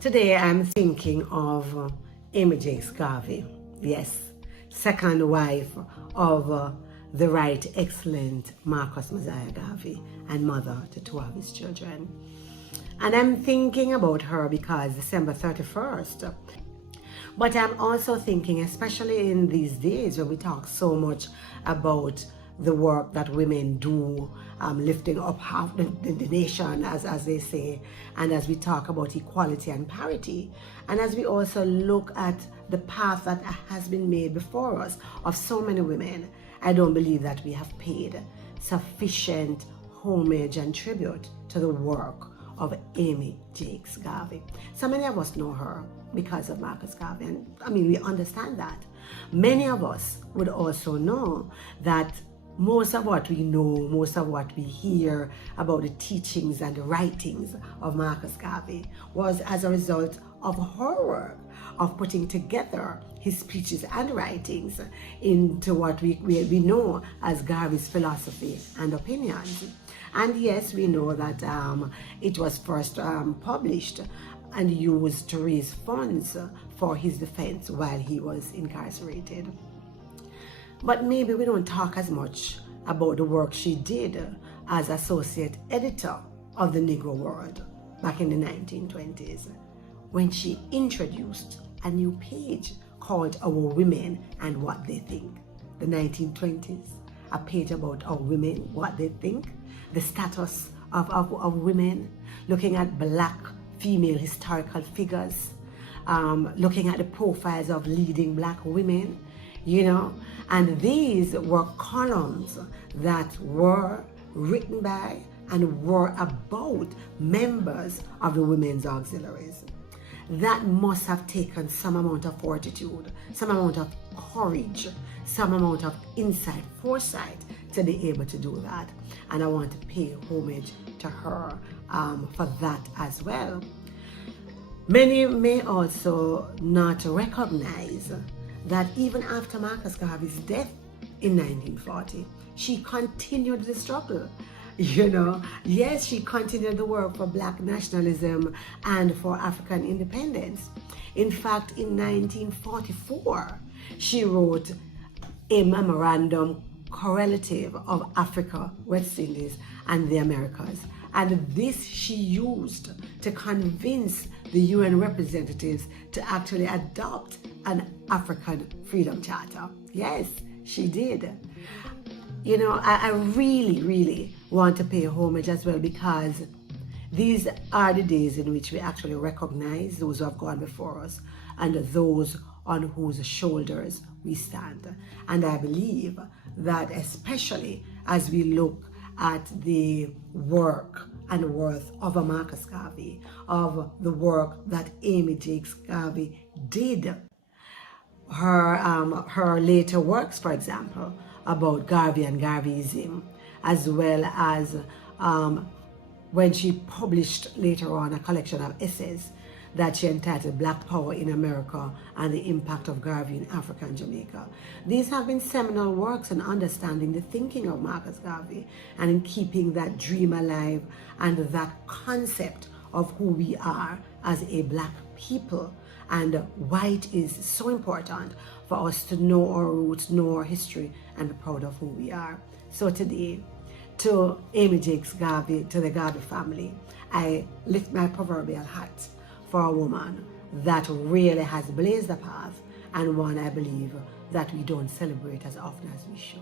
Today I'm thinking of Amy Jacques Garvey, yes, second wife of the right excellent Marcus Mosiah Garvey and mother to two of his children. And I'm thinking about her because December 31st. But I'm also thinking, especially in these days when we talk so much about the work that women do, lifting up half the nation, as they say, and as we talk about equality and parity, and as we also look at the path that has been made before us of so many women, I don't believe that we have paid sufficient homage and tribute to the work of Amy Jacques Garvey. So many of us know her because of Marcus Garvey, and I mean, we understand that. Many of us would also know that most of what we know, most of what we hear about the teachings and the writings of Marcus Garvey was as a result of her work of putting together his speeches and writings into what we know as Garvey's philosophy and opinions. And yes, we know that it was first published and used to raise funds for his defense while he was incarcerated. But maybe we don't talk as much about the work she did as associate editor of the Negro World back in the 1920s, when she introduced a new page called Our Women and What They Think. The 1920s, a page about our women, what they think, the status of women, looking at Black female historical figures, looking at the profiles of leading Black women, you know, and these were columns that were written by and were about members of the women's auxiliaries. That must have taken some amount of fortitude, some amount of courage, some amount of insight, foresight to be able to do that. And I want to pay homage to her for that as well. Many may also not recognize that even after Marcus Garvey's death in 1940, she continued the struggle. You know, yes, she continued the work for Black nationalism and for African independence. In fact, in 1944, she wrote a memorandum correlative of Africa, West Indies, and the Americas. And this she used to convince the UN representatives to actually adopt an African Freedom Charter. Yes, she did. You know, I really want to pay homage as well, because these are the days in which we actually recognize those who have gone before us and those on whose shoulders we stand. And I believe that especially as we look at the work and worth of a Marcus Garvey, of the work that Amy Jacques Garvey did, her later works, for example, about Garvey and Garvey'sm, as well as when she published later on a collection of essays that she entitled Black Power in America and the Impact of Garvey in Africa and Jamaica. These have been seminal works in understanding the thinking of Marcus Garvey and in keeping that dream alive and that concept of who we are as a Black people and why it is so important for us to know our roots, know our history, and be proud of who we are. So today, to Amy Jacques Garvey, to the Garvey family, I lift my proverbial hat for a woman that really has blazed the path, and one I believe that we don't celebrate as often as we should.